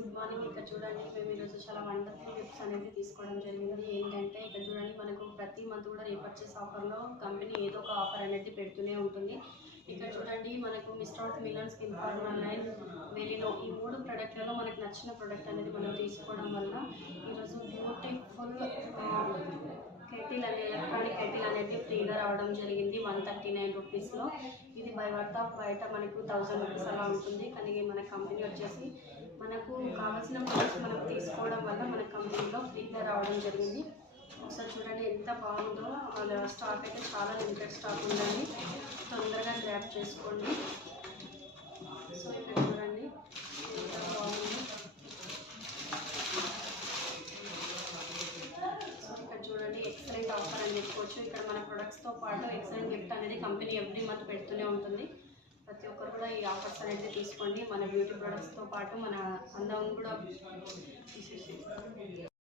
Good morning. ఇక్కడ చూడండి మేము ఈరోజు చాలా వండర్ఫుల్ గిఫ్ట్స్ అనేది తీసుకోవడం జరిగింది. ఏంటంటే ఇక్కడ చూడండి మనకు ప్రతి మంత్ కూడా రీపర్చేస్ ఆఫర్లో కంపెనీ ఏదో ఒక ఆఫర్ అనేది పెడుతూనే ఉంటుంది. ఇక్కడ చూడండి మనకు mister Milan skin firmer line వెలినో ఈ 3 ప్రోడక్ట్లలో మనకు నచ్చిన ప్రోడక్ట్ అనేది మనం తీసుకోవడం వల్ల ఈరోజు బ్యూటిఫుల్ కెటిల్ అనేది ఎలక్ట్రానిక్ కెటిల్ అనేది ఫ్రీగా రావడం జరిగింది 139 రూపీస్లో. ఇది బై వర్త్ ఆఫ్ బయట మనకు 1000 రూపీస్ అలా ఉంటుంది. కానీ మన కంపెనీ వచ్చేసి మనకు కావాల్సిన ప్రోడక్ట్స్ మనం తీసుకోవడం వల్ల మన కంపెనీలో ఫ్రీగా రావడం జరిగింది. ఒకసారి చూడండి ఎంత బాగుందో. వాళ్ళ స్టాక్ అయితే చాలా లిమిటెడ్ స్టాక్ ఉందండి, తొందరగా గ్రాప్ చేసుకోండి. సో ఇక్కడ చూడండి ఎంత బాగుంది. సో ఇక్కడ చూడండి ఎక్సలెంట్ ఆఫర్ అని చెప్పుకోవచ్చు. ఇక్కడ మన ప్రొడక్ట్స్తో పాటు ఎక్సలెంట్ గిఫ్ట్ అనేది కంపెనీ ఎవ్రీ మంత్ పెడుతూనే ఉంటుంది. ప్రతి ఒక్కరు కూడా ఈ ఆఫర్స్ అనేది తీసుకోండి. మన బ్యూటీ ప్రొడక్ట్స్తో పాటు మన అందం కూడా తీసేసి